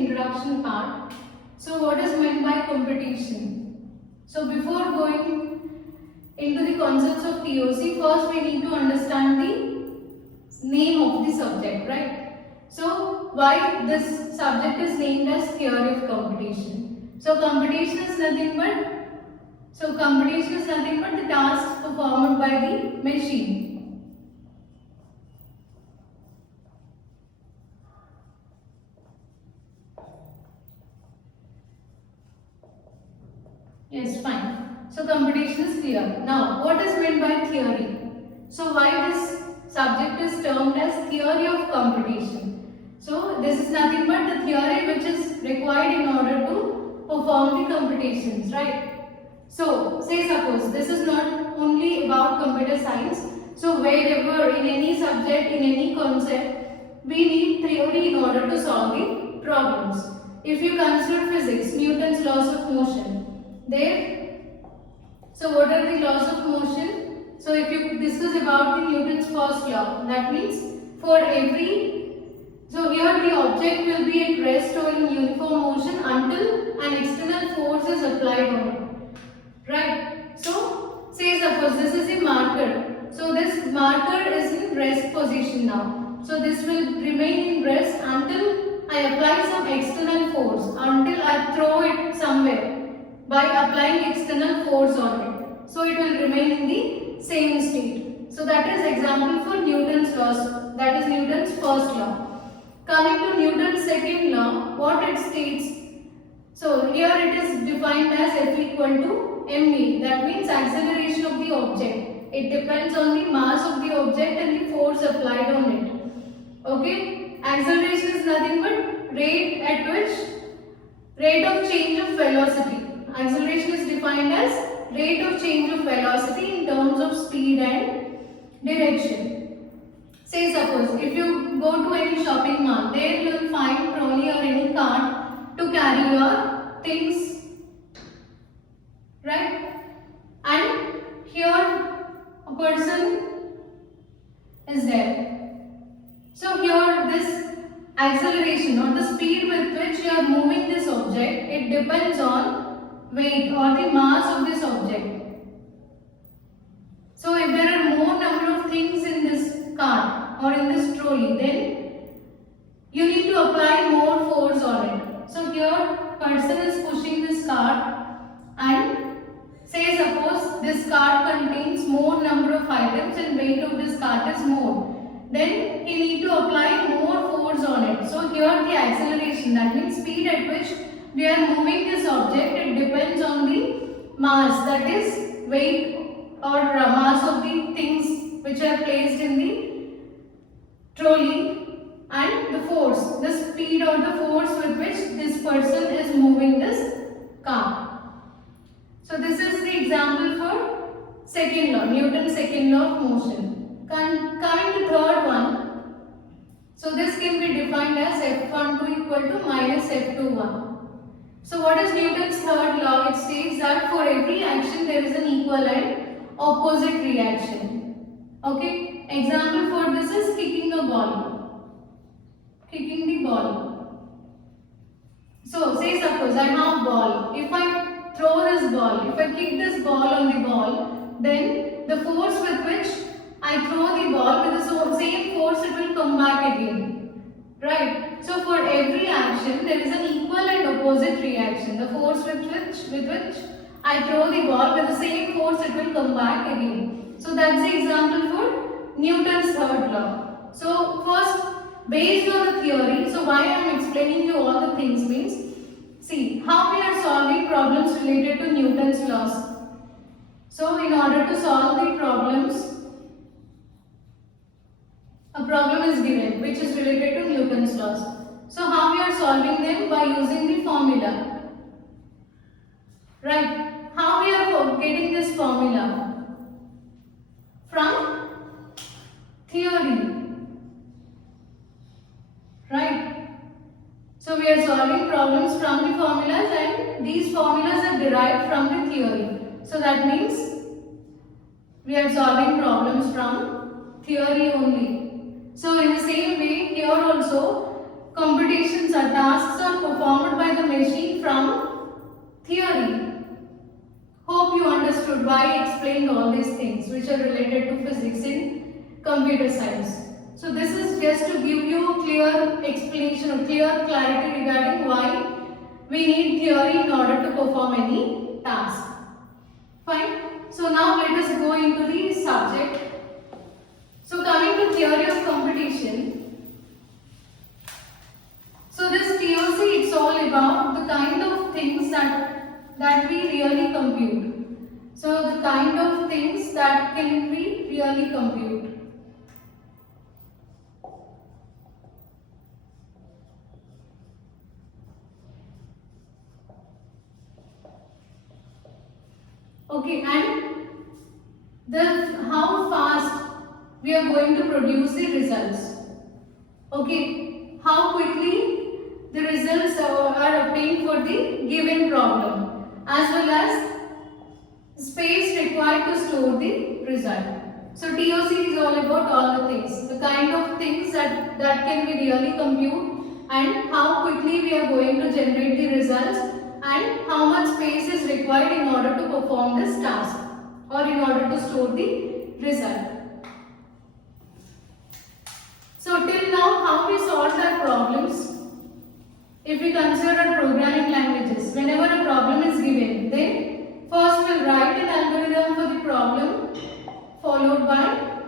introduction part. So what is meant by competition? So before going into the concepts of TOC, first we need to understand the name of the subject, right? So why this subject is named as theory of competition? So competition is nothing but the task performed by the machine. Yes, fine. So competition is clear. Now, what is meant by theory? So why this subject is termed as theory of competition? So this is nothing but the theory which is required in order to perform the competitions, right? So say suppose this is not only about computer science. So wherever in any subject, in any concept, we need theory in order to solve the problems. If you consider physics, Newton's laws of motion, there, so what are the laws of motion? So if you discuss about the Newton's first law, that means for every, so here the object will be at rest or in uniform motion until an external force is applied on it, right? So say suppose this is a marker, so this marker is in rest position now, so this will remain in rest until I apply some external force, until I throw it somewhere by applying external force on it. So it will remain in the same state. So that is example for Newton's laws, that is Newton's first law. Coming to Newton's second law, what it states, so here it is defined as F equal to ma, that means acceleration of the object. It depends on the mass of the object and the force applied on it. Okay, acceleration is nothing but rate of change of velocity. Acceleration is defined as rate of change of velocity in terms of speed and direction. Say suppose if you go to any shopping mall, there you will find trolley or any cart to carry your things, right? And here a person is there. So here this acceleration or the speed with which you are moving this object, it depends on weight or the mass of this object. So if there are more number of things in this cart or in this trolley, then you need to apply more force on it. So here person is pushing this cart and say suppose this cart contains more number of items and weight of this cart is more, then he need to apply more force on it. So here the acceleration, that means speed at which we are moving this object, it depends on the mass, that is weight or mass of the things which are placed in the trolley, and the force, the speed or the force with which this person is moving this car. So this is the example for second law, Newton's second law of motion. Coming to third one, so this can be defined as F12 equal to minus F21. So what is Newton's third law? It states that for every action there is an equal and opposite reaction. Okay, example for this is kicking a ball. Kicking the ball. So say suppose I have ball. If I throw this ball, if I kick this ball on the ball, then the force with which I throw the ball, with the same force it will come back again. Right. So for every action there is an equal and opposite reaction. The force with which I throw the ball, with the same force it will come back again. So that's the example for Newton's third law. So first, based on the theory, so why I am explaining you all the things means, see how we are solving problems related to Newton's laws. So in order to solve the problems, a problem is given which is related to Newton's laws. So how we are solving them? By using the formula. Right. How we are getting this formula? From theory. Right. So we are solving problems from the formulas, and these formulas are derived from the theory. So that means we are solving problems from theory only. So in the same way, here also computations or tasks are performed by the machine from theory. Hope you understood why I explained all these things which are related to physics in computer science. So this is just to give you a clear explanation or clear clarity regarding why we need theory in order to perform any task. Fine. So now let us go into the subject. So coming to theory of computation. So this TOC, it's all about the kind of things that we really compute. So the kind of things that can we really compute. Okay, and how fast we are going to produce the results. Okay, how quickly the results are obtained for the given problem, as well as space required to store the result. So TOC is all about all the things, the kind of things that can we really compute, and how quickly we are going to generate the results, and how much space is required in order to perform this task or in order to store the result. So till now, how we solved our problems? If we consider our programming languages, whenever a problem is given, then first we'll write an algorithm for the problem followed by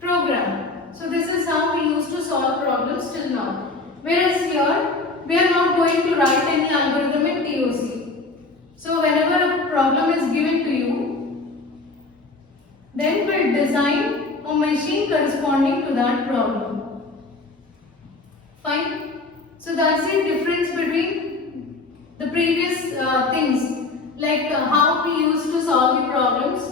program. So this is how we used to solve problems till now. Whereas here, we are not going to write any algorithm in TOC. So whenever a problem is given to you, then we'll design a machine corresponding to that problem. Fine. So that's the difference between the previous things, like how we used to solve the problems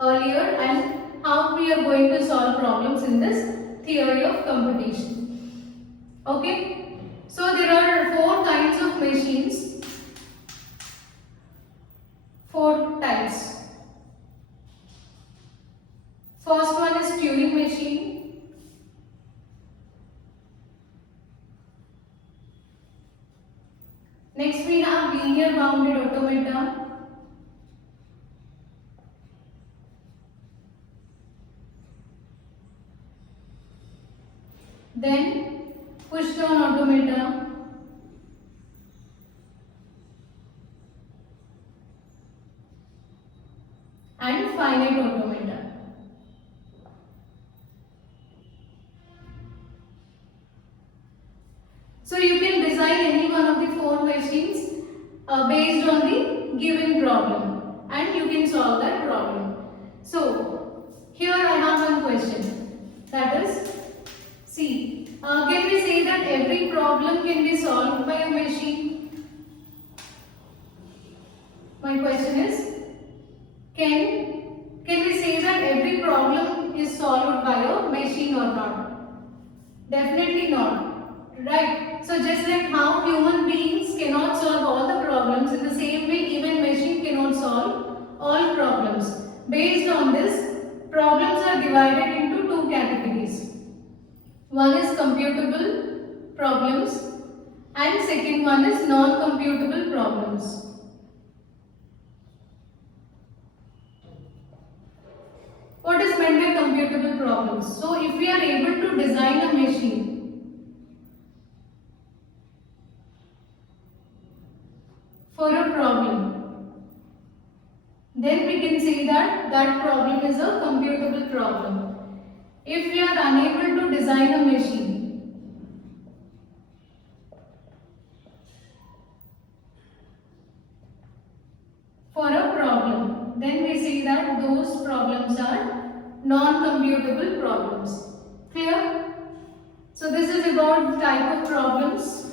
earlier and how we are going to solve problems in this theory of computation. Okay. So there are 4 kinds of machines, 4 types. First one is Turing machine. Next we have linear bounded automata. Then push down automata. And finite automata. So you can design any one of the 4 machines based on the given problem, and you can solve that problem. So here I have one question, that is, see, can we say that every problem can be solved by a machine? My question is, can we say that every problem is solved by a machine or not? Definitely not. Right. So just like how human beings cannot solve all the problems, in the same way even machine cannot solve all problems. Based on this, problems are divided into 2 categories. One is computable problems and second one is non-computable problems. What is meant by computable problems? So if we are able to design a machine for a problem, then we can say that that problem is a computable problem. If we are unable to design a machine for a problem, then we say that those problems are non-computable problems. Clear? So this is about the type of problems,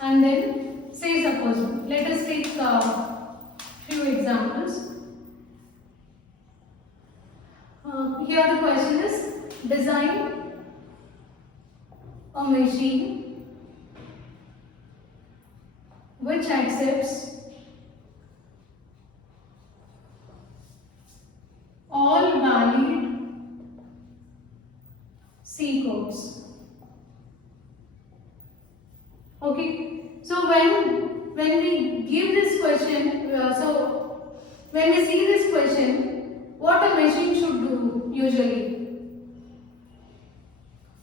and then say suppose, let us take few examples. Here the question is, design a machine which accepts all valid C codes. when we give this question, when we see this question, what a machine should do usually.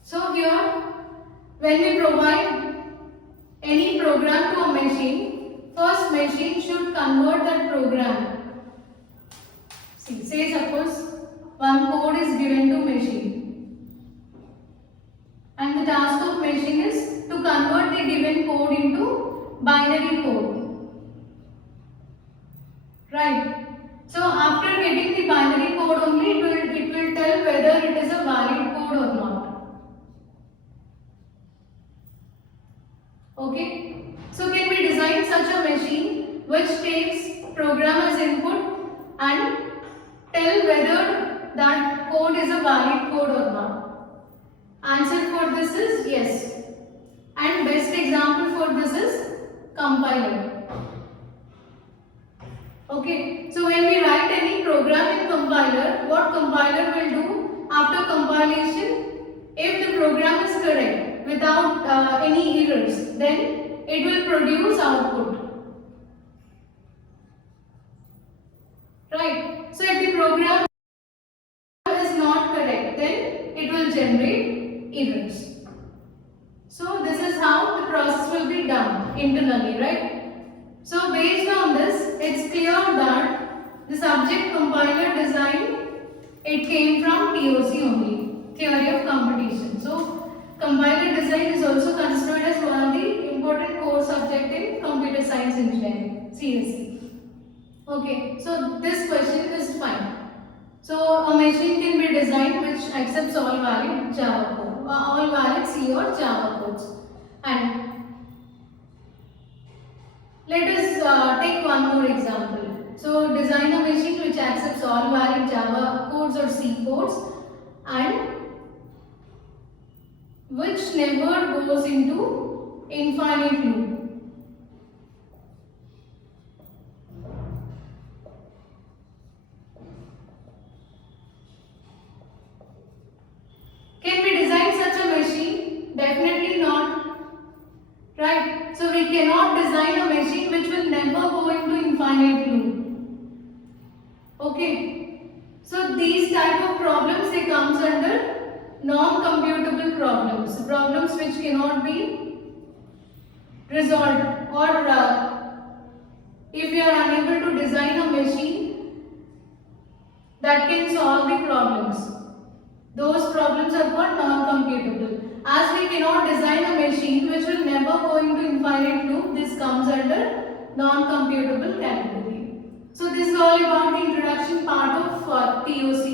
So here, when we provide any program to a machine, first machine should convert that program. See, say suppose one code is given to machine, and the task of machine is to convert the given code into binary code. Right. So after getting the binary code only, it will tell whether it is a valid code or not. Okay. So can we design such a machine which takes program as input and tell whether that code is a valid code or not? Answer for this is yes. And best example for this is compiler. Okay, so when we write any program in compiler, what compiler will do after compilation, if the program is correct without any errors, then it will produce output. Right, so if the program is not correct, then it will generate errors. So this is how the process will be done internally, right? So based on this, it's clear that the subject compiler design, it came from TOC only, theory of competition. So compiler design is also considered as one of the important core subject in computer science engineering, CSE. Okay, so this question is fine. So a machine can be designed which accepts all valid Java code, all valid C or Java codes. And let us take one more example. So design a machine which accepts all valid Java codes or C codes and which never goes into infinite loop. Can we design such a machine? Definitely not. Right? So we cannot design a machine which will never go into infinite loop. Okay. So these type of problems, they comes under non-computable problems, problems which cannot be resolved, or if you are unable to design a machine that can solve the problems, those problems are called non-computable. As we cannot design a machine which will never go into infinite loop, this comes under non-computable category. So this is all about the introduction part of TOC.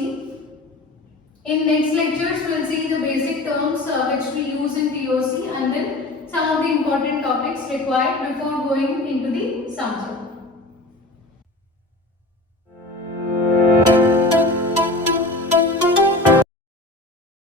In next lectures, we will see the basic terms which we use in TOC and then some of the important topics required before going into the subject.